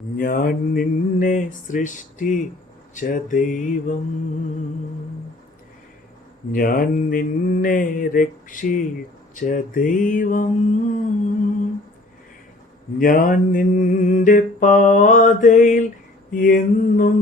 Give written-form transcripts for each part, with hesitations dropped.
ഞാൻ നിന്നെ സൃഷ്ടിച്ച ദൈവം, ഞാൻ നിന്നെ രക്ഷിച്ച ദൈവം, ഞാൻ നിന്റെ പാതയിൽ എന്നും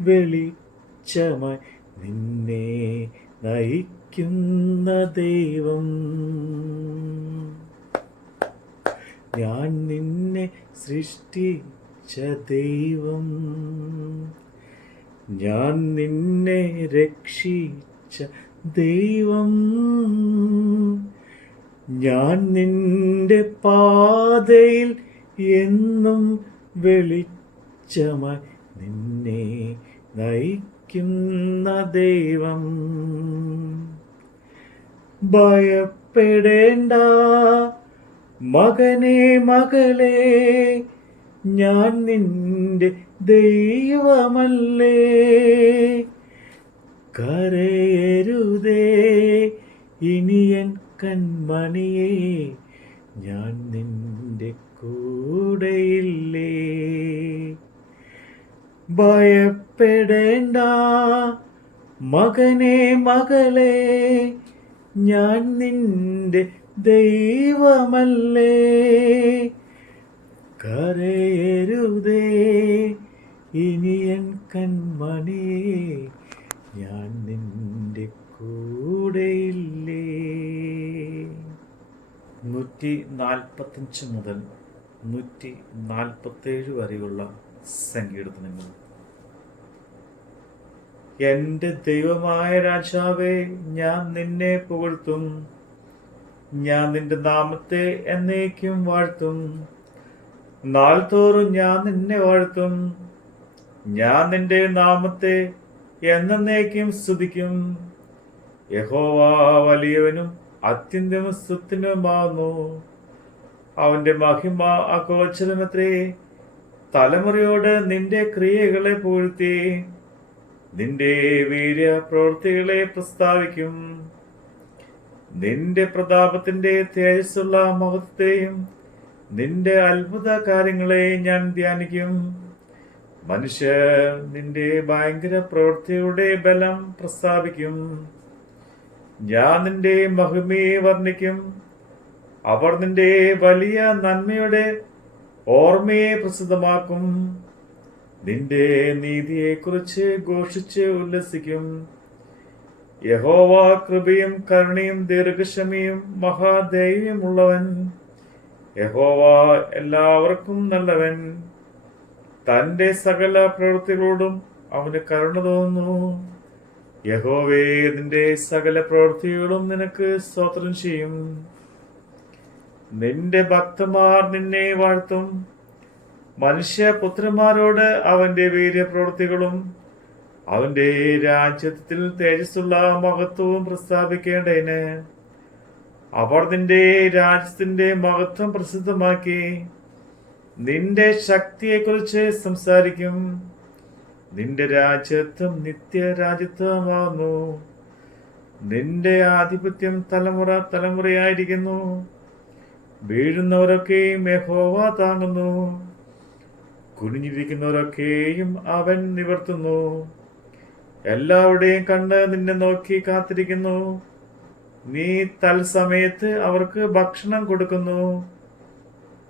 വെളിച്ചമായി നിന്നെ നയിക്കുന്ന ദൈവം. ഞാൻ നിന്നെ സൃഷ്ടിച്ച ദൈവം, ഞാൻ നിന്നെ രക്ഷിച്ച ദൈവം, ഞാൻ നിന്റെ പാതയിൽ എന്നും വെളിച്ചമായി നിന്നെ നയിക്കുന്ന ദൈവം. ഭയപ്പെടേണ്ട മകനേ മകളേ, ഞാൻ നിന്റെ ദൈവമല്ലേ. കരയരുതേ ഇനിയൻ കൺമണിയേ, ഞാൻ നിന്റെ കൂടെയില്ലേ. ഭയപ്പെടേണ്ട മകനേ മകളേ, ഞാൻ നിന്റെ ദൈവമല്ലേ. കരയരുതേ ഇനിയൻ കൺമണിയേ, ഞാൻ നിന്റെ കൂടെയില്ലേ. 145 മുതൽ 147 വരെയുള്ള സങ്കീർത്തനങ്ങൾ. എൻ്റെ ദൈവമായ രാജാവേ, ഞാൻ നിന്നെ പുകഴ്ത്തും. ഞാൻ നിന്റെ നാമത്തെ എന്നേക്കും വാഴ്ത്തും. നാൾതോറും ഞാൻ നിന്നെ വാഴ്ത്തും. ഞാൻ നിന്റെ നാമത്തെ എന്നേക്കും സ്തുതിക്കും. യഹോവ വലിയവനും അത്യന്തം സ്തുത്യനുമാകുന്നു. അവന്റെ മഹിമ അഗോചരമത്രേ. തലമുറയോട് നിന്റെ ക്രിയകളെ പുകഴ്ത്തി നിന്റെ വീര്യ പ്രവൃത്തികളെ പ്രസ്താവിക്കും. നിന്റെ പ്രതാപത്തിന്റെ തേജസ്സുള്ള മഹത്വത്തെയും നിന്റെ അത്ഭുത കാര്യങ്ങളെ ഞാൻ ധ്യാനിക്കും. മനുഷ്യർ നിന്റെ ഭയങ്കര പ്രവൃത്തിയുടെ ബലം പ്രസ്താവിക്കും. ഞാൻ നിന്റെ മഹിമയെ വർണ്ണിക്കും. അവർ നിന്റെ വലിയ നന്മയുടെ ഓർമ്മയെ പ്രസിദ്ധമാക്കും. നിന്റെ നീതിയെക്കുറിച്ച് ഘോഷിച്ച് ഉല്ലസിക്കും. യഹോവ കൃപയും കരുണയും ദീർഘക്ഷമയും മഹാദൈവമുള്ളവൻ. യഹോവ എല്ലാവർക്കും നല്ലവൻ. തന്റെ സകല പ്രവൃത്തികളോടും അവന് കരുണ തോന്നുന്നു. യഹോവേ, നിന്റെ സകല പ്രവൃത്തികളും നിനക്ക് സ്തോത്രം ചെയ്യും. നിന്റെ ഭക്തന്മാർ നിന്നെ വാഴ്ത്തും. മനുഷ്യപുത്രന്മാരോട് അവന്റെ വീര്യപ്രവൃത്തികളും അവന്റെ രാജ്യത്തിൽ തേജസ്സുള്ള മഹത്വവും പ്രസ്താവിക്കേണ്ടതിന് അവർ നിന്റെ രാജ്യത്തിന്റെ മഹത്വം പ്രസിദ്ധമാക്കി നിന്റെ ശക്തിയെക്കുറിച്ച് സംസാരിക്കും. നിന്റെ രാജ്യത്വം നിത്യരാജ്യത്വമാകുന്നു. നിന്റെ ആധിപത്യം തലമുറ തലമുറയായിരിക്കുന്നു. വീഴുന്നവരൊക്കെയും യഹോവ താങ്ങുന്നു. കുനിഞ്ഞിരിക്കുന്നവരൊക്കെയും അവൻ നിവർത്തുന്നു. എല്ലാവരുടെയും കണ്ണ് നിന്നെ നോക്കി കാത്തിരിക്കുന്നു. നീ തൽസമയത്ത് അവർക്ക് ഭക്ഷണം കൊടുക്കുന്നു.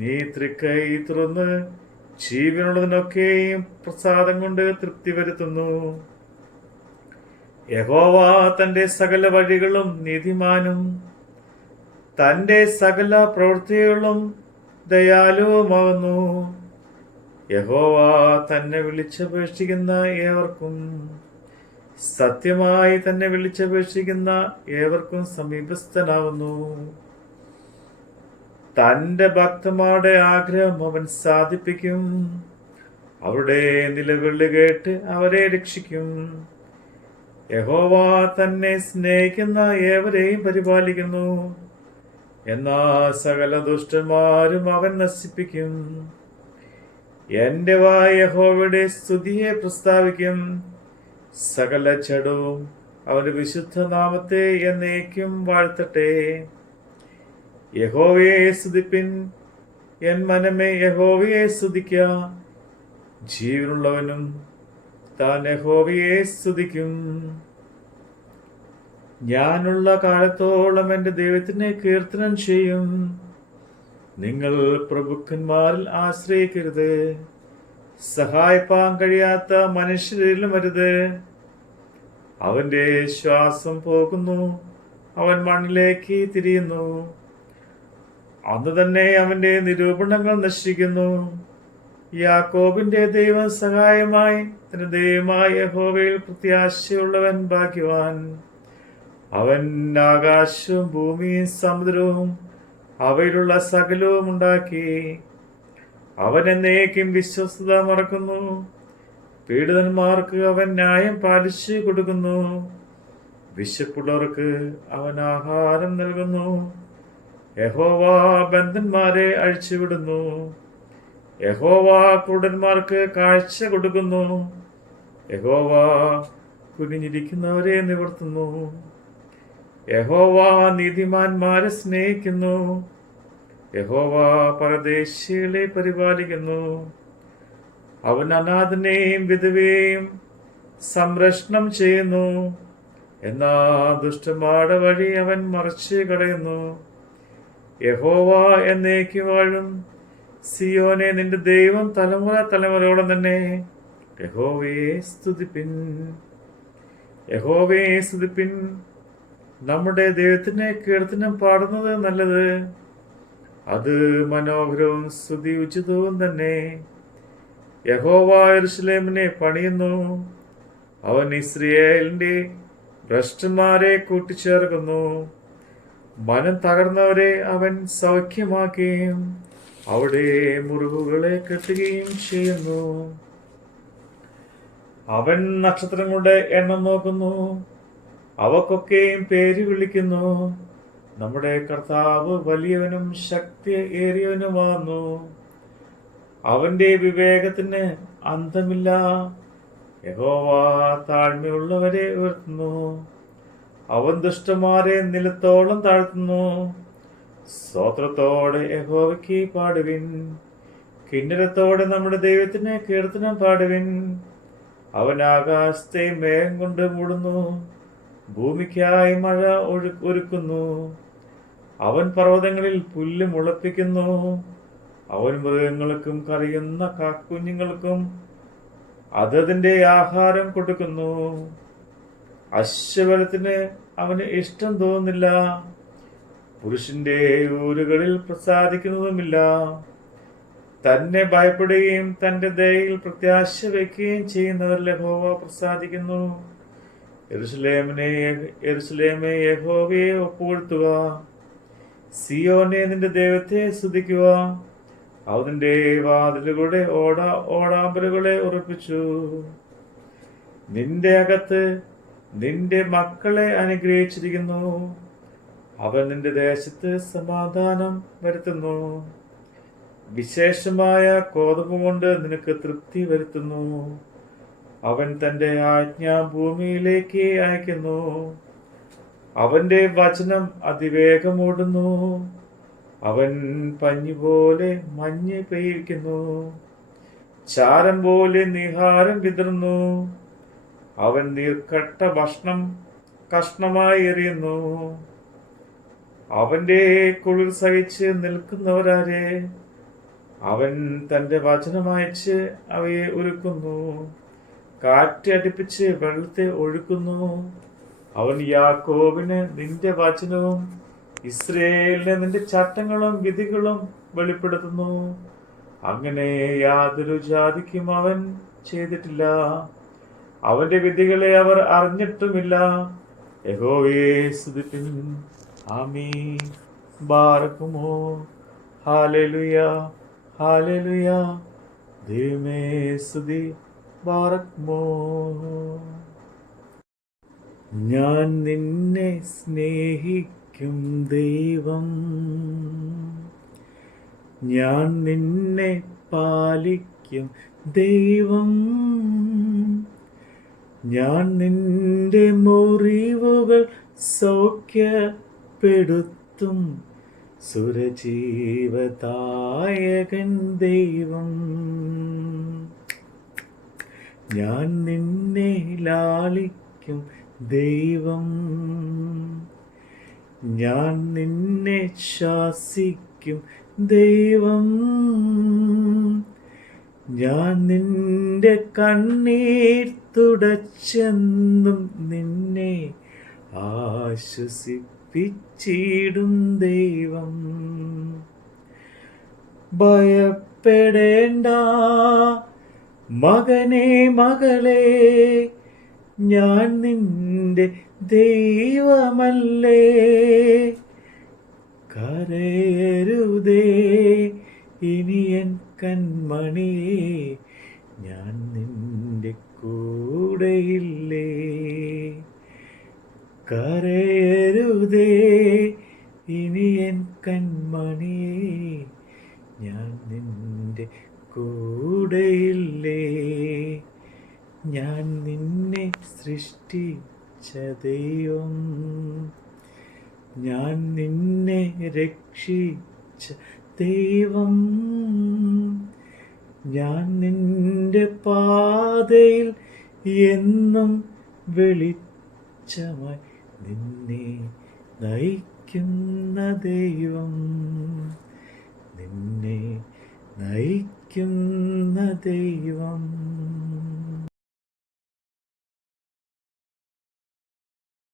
നീ തൃക്കൈ തുറന്ന് ജീവനുള്ളതിനൊക്കെയും പ്രസാദം കൊണ്ട് തൃപ്തി വരുത്തുന്നു. യഹോവ തന്റെ സകല വഴികളും നീതിമാനും തന്റെ സകല പ്രവൃത്തികളും ദയാലുവുമാകുന്നു. യഹോവ തന്നെ വിളിച്ചപേക്ഷിക്കുന്ന ഏവർക്കും, സത്യമായി തന്നെ വിളിച്ചപേക്ഷിക്കുന്ന ഏവർക്കും സമീപസ്ഥനാകുന്നു. തന്റെ ഭക്തന്മാരുടെ ആഗ്രഹം അവൻ സാധിപ്പിക്കും. അവരുടെ നിലവിളി കേട്ട് അവരെ രക്ഷിക്കും. യഹോവ തന്നെ സ്നേഹിക്കുന്ന ഏവരെയും പരിപാലിക്കുന്നു. എന്നാൽ സകല ദുഷ്ടന്മാരും അവൻ നശിപ്പിക്കും. എന്റെ വായ യഹോവയുടെ സ്തുതിയെ പ്രസ്താവിക്കും. സകല ജഡവും അവന്റെ വിശുദ്ധ നാമത്തെ എന്നേക്കും വാഴ്ത്തട്ടെ. യഹോവയെ സ്തുതിപ്പിൻ, എൻ മനമേ യഹോവയെ സ്തുതിക്ക. ജീവനുള്ളവനും താൻ യഹോവയെ സ്തുതിക്കും. ഞാനുള്ള കാലത്തോളം എൻ്റെ ദൈവത്തിനെ കീർത്തനം ചെയ്യും. നിങ്ങൾ പ്രഭുക്കന്മാരിൽ ആശ്രയിക്കരുത്, സഹായിപ്പാൻ കഴിയാത്ത മനുഷ്യരിലും വരുത്. അവന്റെ ശ്വാസം പോകുന്നു, അവൻ മണ്ണിലേക്ക് തിരിയുന്നു. അന്ന് തന്നെ അവന്റെ നിരൂപണങ്ങൾ നശിക്കുന്നു. യാക്കോബിന്റെ ദൈവം സഹായമായി, തന്റെ ദൈവമായ യഹോവയിൽ പ്രത്യാശയുള്ളവൻ ഭാഗ്യവാൻ. അവൻ ആകാശവും ഭൂമിയും സമുദ്രവും അവയിലുള്ള സകലവും ഉണ്ടാക്കി. അവൻ എന്നേക്കും വിശ്വസ്തത മറക്കുന്നു. പീഡിതന്മാർക്ക് അവൻ ന്യായം പാലിച്ചു കൊടുക്കുന്നു. വിശപ്പുള്ളവർക്ക് അവൻ ആഹാരം നൽകുന്നു. യഹോവ ബന്ധന്മാരെ അഴിച്ചുവിടുന്നു. യഹോവ ക്രൂരന്മാർക്ക് കാഴ്ച കൊടുക്കുന്നു. യഹോവ കുനിഞ്ഞിരിക്കുന്നവരെ നിവർത്തുന്നു. യഹോവ നീതിമാന്മാരെ സ്നേഹിക്കുന്നു. യഹോവ പരദേശികളെ പരിപാലിക്കുന്നു. അവൻ അനാഥനെയും വിധവയെയും സംരക്ഷണം ചെയ്യുന്നു. എന്നാ ദുഷ്ടന്മാരുടെ വഴി അവൻ മറിച്ച് കളയുന്നു. യഹോവ എന്നേക്കും വാഴും. സിയോനെ, നിന്റെ ദൈവം തലമുറ തലമുറയോളം തന്നെ. യഹോവയെ സ്തുതിപ്പിൻ, യഹോവയെ സ്തുതിപ്പിൻ. നമ്മുടെ ദൈവത്തിനെ കീർത്തനം പാടുന്നത് നല്ലത്, അത് മനോഹരവും സ്തുതി ഉചിതവും തന്നെ. യഹോവ യെരൂശലേമിനെ പണിയുന്നു. അവൻ ഇസ്രായേലിന്റെ ഭ്രഷ്ടന്മാരെ കൂട്ടിച്ചേർക്കുന്നു. മനം തകർന്നവരെ അവൻ സൗഖ്യമാക്കുകയും അവിടെ മുറിവുകളെ കെട്ടുകയും ചെയ്യുന്നു. അവൻ നക്ഷത്രങ്ങളുടെ എണ്ണം നോക്കുന്നു, അവക്കൊക്കെയും പേര് വിളിക്കുന്നു. നമ്മുടെ കർത്താവ് വലിയവനും ശക്തി ഏറിയവനുമാകുന്നു. അവന്റെ വിവേകത്തിന് അന്തമില്ല. യഹോവ താഴ്മയുള്ളവരെ ഉയർത്തുന്നു. അവൻ ദുഷ്ടന്മാരെ നിലത്തോളം താഴ്ത്തുന്നു. സ്തോത്രത്തോടെ യഹോവയ്ക്ക് പാടുവിൻ, കിന്നരത്തോടെ നമ്മുടെ ദൈവത്തിന് കീർത്തനം പാടുവിൻ. അവൻ ആകാശത്തെ മേഘം കൊണ്ട് മൂടുന്നു, ഭൂമിക്കായി മഴ ഒരുക്കുന്നു. അവൻ പർവ്വതങ്ങളിൽ പുല്ല് മുളപ്പിക്കുന്നു. അവൻ മൃഗങ്ങൾക്കും കരയുന്ന കാക്കുഞ്ഞുങ്ങൾക്കും അതതിന്റെ ആഹാരം കൊടുക്കുന്നു. അശ്വബലത്തിന് അവന് ഇഷ്ടം തോന്നുന്നില്ല, പുരുഷന്റെ ഊരുകളിൽ പ്രസാദിക്കുന്നതുമില്ല. തന്നെ ഭയപ്പെടുകയും തന്റെ ദയയിൽ പ്രത്യാശ വയ്ക്കുകയും ചെയ്യുന്നവരിൽ യഹോവ പ്രസാദിക്കുന്നു. യെരൂശലേമേ, യഹോവയെ ഒപ്പുകൊടുത്തുക. സിയോനെ, നിന്റെ ദൈവത്തെ സ്തുതിക്കുക. അവന്റെ വാതിലുകളുടെ ഓടാമ്പലുകളെ ഉറപ്പിച്ചു. നിന്റെ അകത്ത് നിന്റെ മക്കളെ അനുഗ്രഹിച്ചിരിക്കുന്നു. അവൻ നിന്റെ ദേശത്ത് സമാധാനം വരുത്തുന്നു. വിശേഷമായ കോതമ്പ് കൊണ്ട് നിനക്ക് തൃപ്തി വരുത്തുന്നു. അവൻ തന്റെ ആജ്ഞ ഭൂമിയിലേക്ക് അയക്കുന്നു. അവന്റെ വചനം അതിവേഗം ഓടുന്നു. അവൻ പഞ്ഞിപോലെ മഞ്ഞ് പെയ്യിക്കുന്നു, ചാരം പോലെ നിഹാരം വിതറുന്നു. അവൻ നീർക്കട്ട ഭക്ഷണം കഷ്ണമായി എറിയുന്നു. അവന്റെ കുളിർ സഹിച്ച് നിൽക്കുന്നവരാരെ? അവൻ തന്റെ വചനമയച്ച് അവയെ ഒരുക്കുന്നു. കാറ്റ് അടിപ്പിച്ച് വെള്ളത്തെ ഒഴുക്കുന്നു. അവൻ യാക്കോബിന് നിന്റെ വചനവും ഇസ്രായേലിന് നിന്റെ ചട്ടങ്ങളും വിധികളും വെളിപ്പെടുത്തുന്നു. അങ്ങനെ യാതൊരു ജാതിക്കും അവൻ ചെയ്തിട്ടില്ല. അവന്റെ വിധികളെ അവർ അറിഞ്ഞിട്ടുമില്ല. യഹോവയെ സ്തുതിപ്പിൻ. ആമീൻ. ബാറക്കുമോ. Hallelujah, hallelujah. ദൈവമേ സ്തുതി. ബാറക്കുമോ. ഞാൻ നിന്നെ സ്നേഹിക്കും ദൈവം, ഞാൻ നിന്നെ പാലിക്കും ദൈവം, ഞാൻ നിന്റെ മുറിവുകൾ സൗഖ്യപ്പെടുത്തും സുരജീവദായകൻ ദൈവം. ഞാൻ നിന്നെ ലാളിക്കും ദൈവം. ഞാൻ നിന്നെ ശാസിക്കും ദൈവം. ഞാൻ നിന്റെ കണ്ണീർ തുടച്ചെന്നും നിന്നെ ആശ്വസിപ്പിച്ചിടും ദൈവം. ഭയപ്പെടേണ്ട മകനേ മകളേ, ഞാൻ നിന്റെ ദൈവമല്ലേ. കരയരുതേ ഇനി എൻ കൺമണിയേ, ഞാൻ നിന്റെ കൂടെയില്ലേ. കരയരുതേ ഇനി എൻ കൺമണിയേ, ഞാൻ നിന്റെ കൂടെയില്ലേ. ഞാൻ നിന്നെ സൃഷ്ടിച്ച ദൈവം, ഞാൻ നിന്നെ രക്ഷിച്ച ദൈവം. ഞാൻ നിന്റെ പാതയിൽ എന്നും വെളിച്ചമായി നിന്നെ നയിക്കുന്ന ദൈവം. നിന്നെ നയിക്കുന്ന ദൈവം.